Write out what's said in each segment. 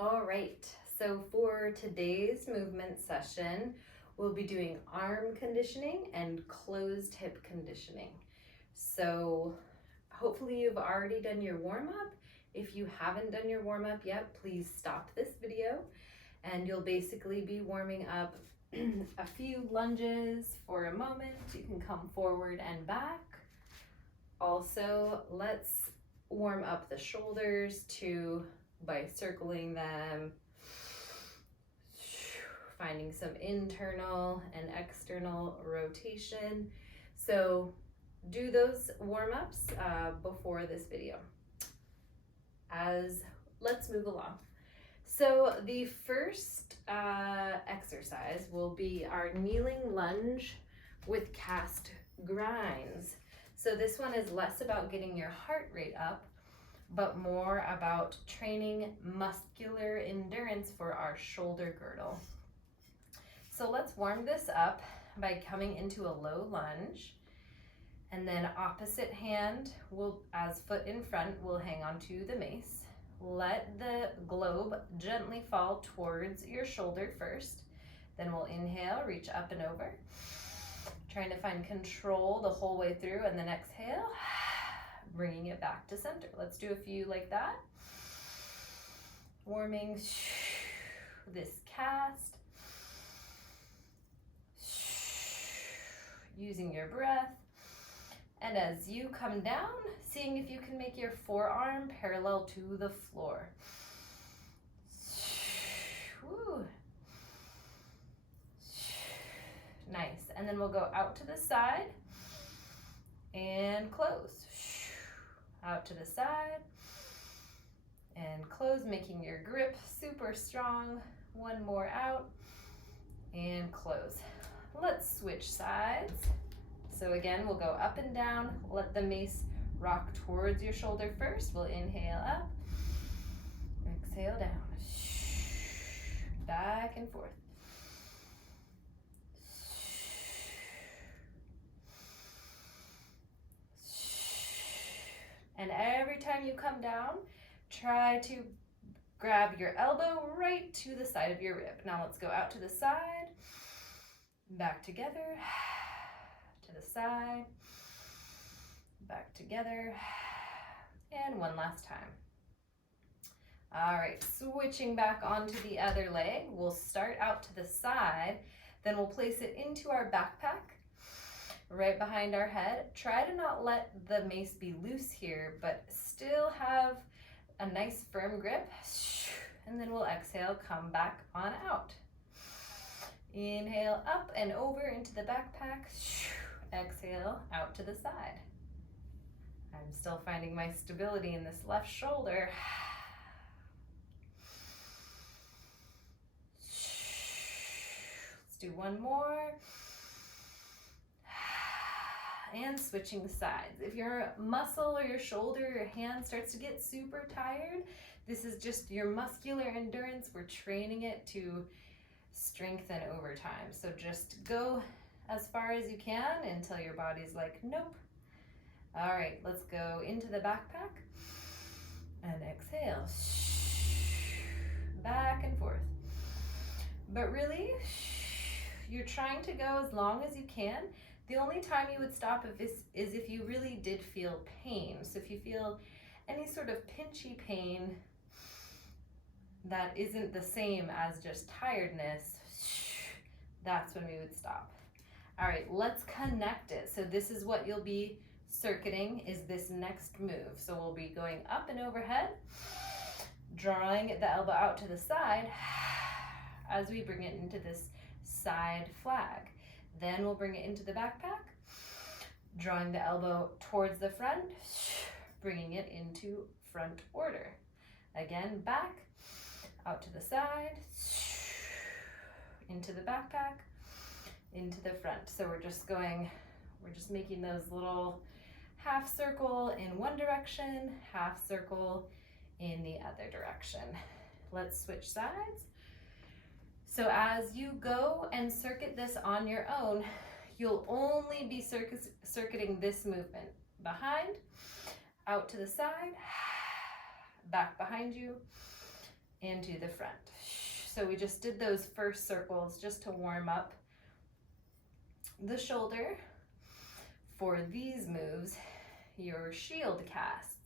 All right, so for today's movement session, we'll be doing arm conditioning and closed hip conditioning. So hopefully you've already done your warm-up. If you haven't done your warm-up yet, please stop this video and you'll basically be warming up a few lunges for a moment. You can come forward and back. Also, let's warm up the shoulders too by circling them, finding some internal and external rotation. So do those warm-ups before this video. Let's move along. So the first exercise will be our kneeling lunge with cast grinds. So this one is less about getting your heart rate up, but more about training muscular endurance for our shoulder girdle. So let's warm this up by coming into a low lunge, and then opposite hand will, as foot in front, will hang onto the mace. Let the globe gently fall towards your shoulder first. Then we'll inhale, reach up and over, trying to find control the whole way through, and then exhale, bringing it back to center. Let's do a few like that. Warming this cast. Using your breath. And as you come down, seeing if you can make your forearm parallel to the floor. Woo. Nice. And then we'll go out to the side and close. Out to the side and close, making your grip super strong. One more out and close. Let's switch sides. So again, we'll go up and down. Let the mace rock towards your shoulder first. We'll inhale up, exhale down, back and forth. And every time you come down, try to grab your elbow right to the side of your rib. Now let's go out to the side, back together, to the side, back together, and one last time. All right, switching back onto the other leg, we'll start out to the side, then we'll place it into our backpack, right behind our head. Try to not let the mace be loose here, but still have a nice firm grip. And then we'll exhale, come back on out. Inhale up and over into the backpack. Exhale out to the side. I'm still finding my stability in this left shoulder. Let's do one more. And switching sides. If your muscle or your shoulder or your hand starts to get super tired, this is just your muscular endurance. We're training it to strengthen over time. So just go as far as you can until your body's like, nope. All right, let's go into the backpack and exhale. Back and forth. But really, you're trying to go as long as you can. The only time you would stop is if you really did feel pain. So if you feel any sort of pinchy pain that isn't the same as just tiredness, that's when we would stop. All right, let's connect it. So this is what you'll be circuiting, is this next move. So we'll be going up and overhead, drawing the elbow out to the side as we bring it into this side flag. Then we'll bring it into the backpack, drawing the elbow towards the front, bringing it into front order. Again, back, out to the side, into the backpack, into the front. So we're just making those little half circle in one direction, half circle in the other direction. Let's switch sides. So as you go and circuit this on your own, you'll only be circuiting this movement. Behind, out to the side, back behind you, and to the front. So we just did those first circles just to warm up the shoulder. For these moves, your shield casts.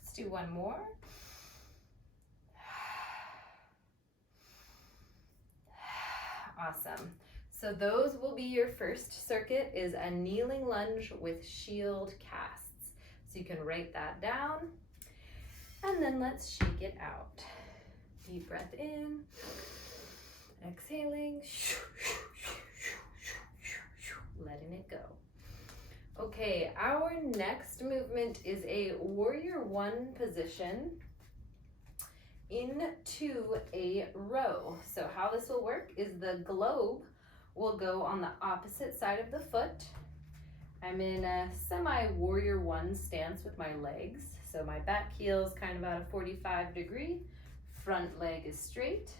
Let's do one more. Awesome. So those will be your first circuit, is a kneeling lunge with shield casts. So you can write that down. And then let's shake it out. Deep breath in, exhaling, letting it go. Okay, our next movement is a warrior one position into a row. So how this will work is the globe will go on the opposite side of the foot. I'm in a semi-warrior one stance with my legs. So my back heel is kind of at a 45-degree. Front leg is straight.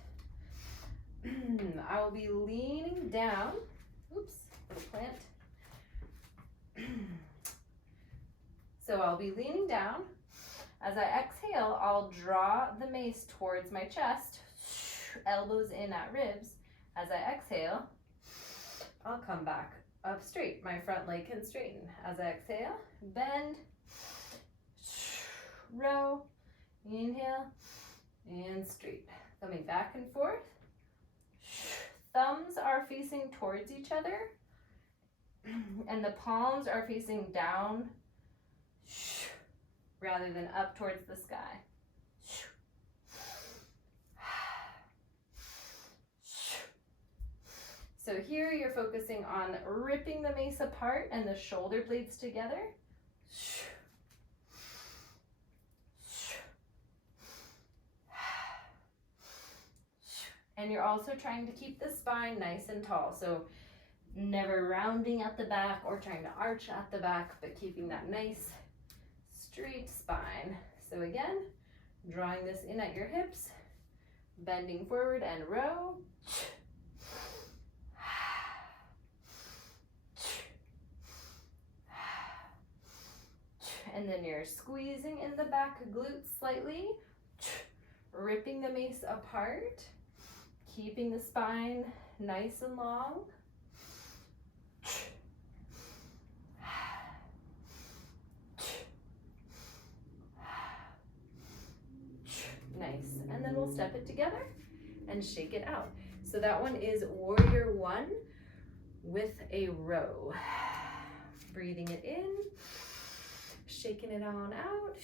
I will be leaning down. Oops, little plant. So I'll be leaning down. As I exhale, I'll draw the mace towards my chest, elbows in at ribs. As I exhale, I'll come back up straight. My front leg can straighten. As I exhale, bend, row, inhale, and straight. Coming back and forth. Thumbs are facing towards each other, and the palms are facing down rather than up towards the sky. So here you're focusing on ripping the mace apart and the shoulder blades together. And you're also trying to keep the spine nice and tall. So never rounding at the back or trying to arch at the back, but keeping that nice straight spine. So again, drawing this in at your hips, bending forward and row. And then you're squeezing in the back glutes slightly, ripping the mace apart, keeping the spine nice and long. Nice. And then we'll step it together and shake it out. So that one is warrior one with a row. Breathing it in, shaking it on out.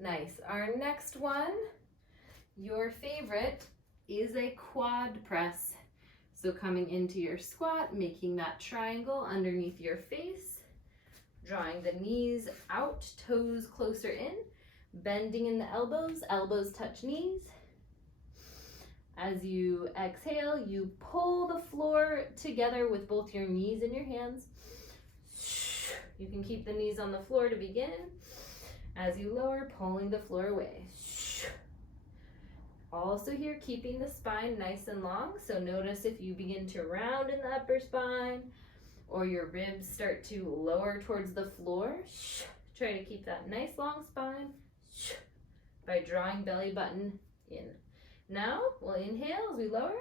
Nice. Our next one, your favorite, is a quad press. So coming into your squat, making that triangle underneath your face, drawing the knees out, toes closer in, bending in the elbows, elbows touch knees. As you exhale, you pull the floor together with both your knees and your hands. You can keep the knees on the floor to begin. As you lower, pulling the floor away. Also here, keeping the spine nice and long. So notice if you begin to round in the upper spine or your ribs start to lower towards the floor, try to keep that nice long spine by drawing belly button in. Now we'll inhale as we lower,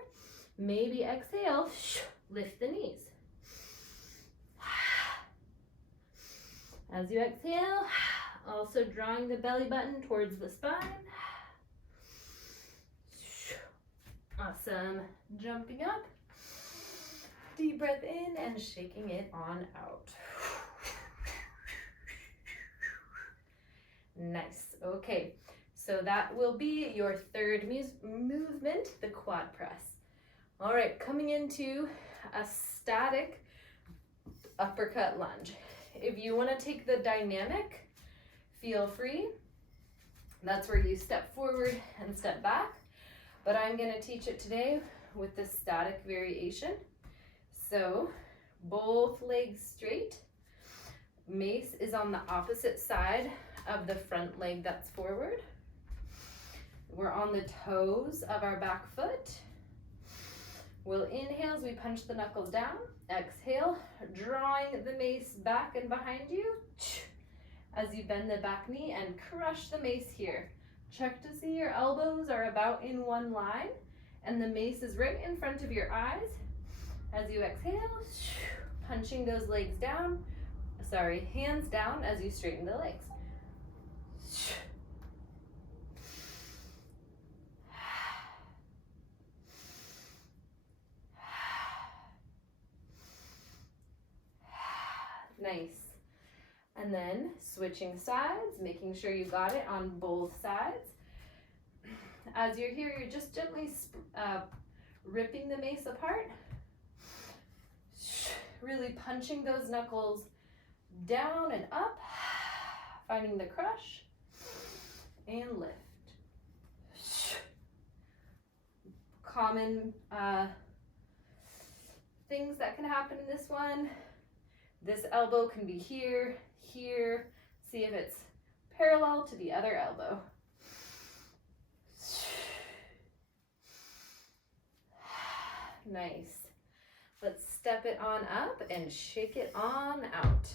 maybe exhale, lift the knees. As you exhale, also drawing the belly button towards the spine. Awesome. Jumping up. Deep breath in and shaking it on out. Nice. Okay, so that will be your third movement, the quad press. All right, coming into a static uppercut lunge. If you want to take the dynamic, feel free. That's where you step forward and step back. But I'm going to teach it today with the static variation. So both legs straight. Mace is on the opposite side of the front leg that's forward. We're on the toes of our back foot. We'll inhale as inhales, we punch the knuckles down. Exhale, drawing the mace back and behind you as you bend the back knee and crush the mace here. Check to see your elbows are about in one line and the mace is right in front of your eyes. As you exhale, punching those legs down, hands down as you straighten the legs. Nice. And then switching sides, making sure you got it on both sides. As you're here, you're just gently ripping the mace apart. Really punching those knuckles down and up, finding the crush, and lift. Common things that can happen in this one. This elbow can be here, here. See if it's parallel to the other elbow. Nice. Let's step it on up and shake it on out.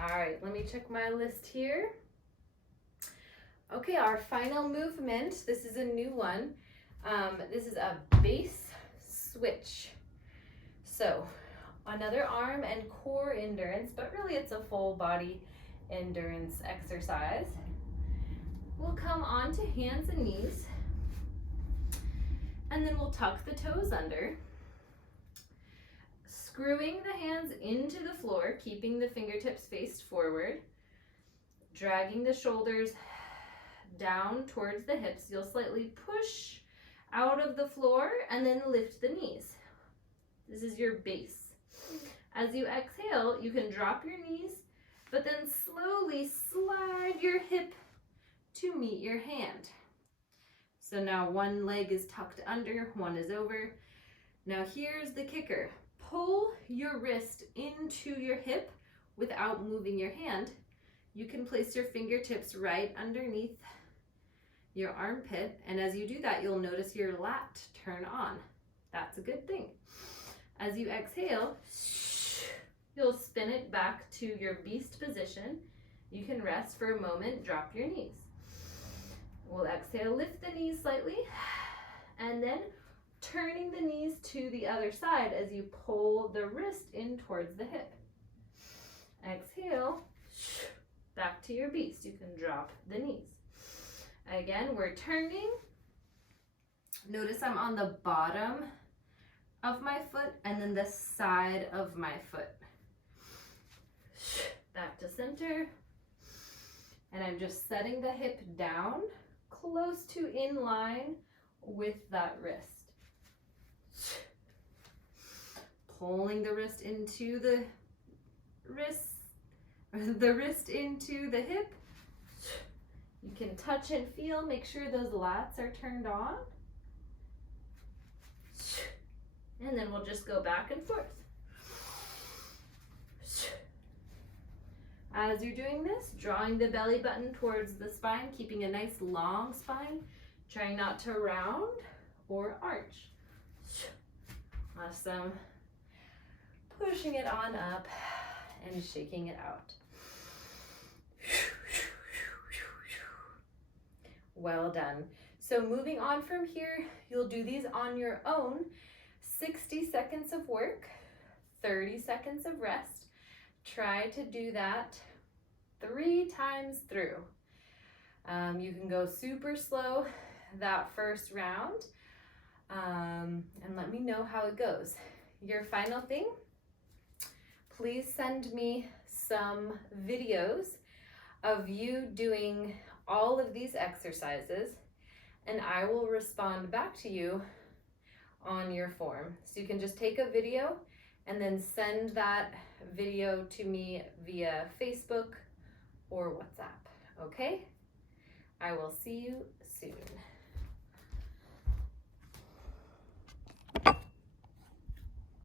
All right, let me check my list here. Okay, our final movement, this is a new one. This is a base switch. So another arm and core endurance, but really it's a full body endurance exercise. We'll come onto hands and knees, and then we'll tuck the toes under, screwing the hands into the floor, keeping the fingertips faced forward, dragging the shoulders down towards the hips. You'll slightly push out of the floor and then lift the knees. This is your base. As you exhale, you can drop your knees, but then slowly slide your hip to meet your hand. So now one leg is tucked under, one is over. Now here's the kicker. Pull your wrist into your hip without moving your hand. You can place your fingertips right underneath your armpit, and as you do that, you'll notice your lat turn on. That's a good thing. As you exhale, you'll spin it back to your beast position. You can rest for a moment, drop your knees. We'll exhale, lift the knees slightly, and then turning the knees to the other side as you pull the wrist in towards the hip. Exhale, back to your beast. You can drop the knees. Again, we're turning. Notice I'm on the bottom of my foot and then the side of my foot. Back to center. And I'm just setting the hip down close to in line with that wrist. Pulling the wrist into the wrist into the hip. You can touch and feel, make sure those lats are turned on. And then we'll just go back and forth. As you're doing this, drawing the belly button towards the spine, keeping a nice long spine, trying not to round or arch. Awesome. Pushing it on up and shaking it out. Well done. So moving on from here, you'll do these on your own. 60 seconds of work, 30 seconds of rest. Try to do that 3 times through. You can go super slow that first round, and let me know how it goes. Your final thing, please send me some videos of you doing all of these exercises, and I will respond back to you on your form. So you can just take a video and then send that video to me via Facebook or WhatsApp, okay? I will see you soon.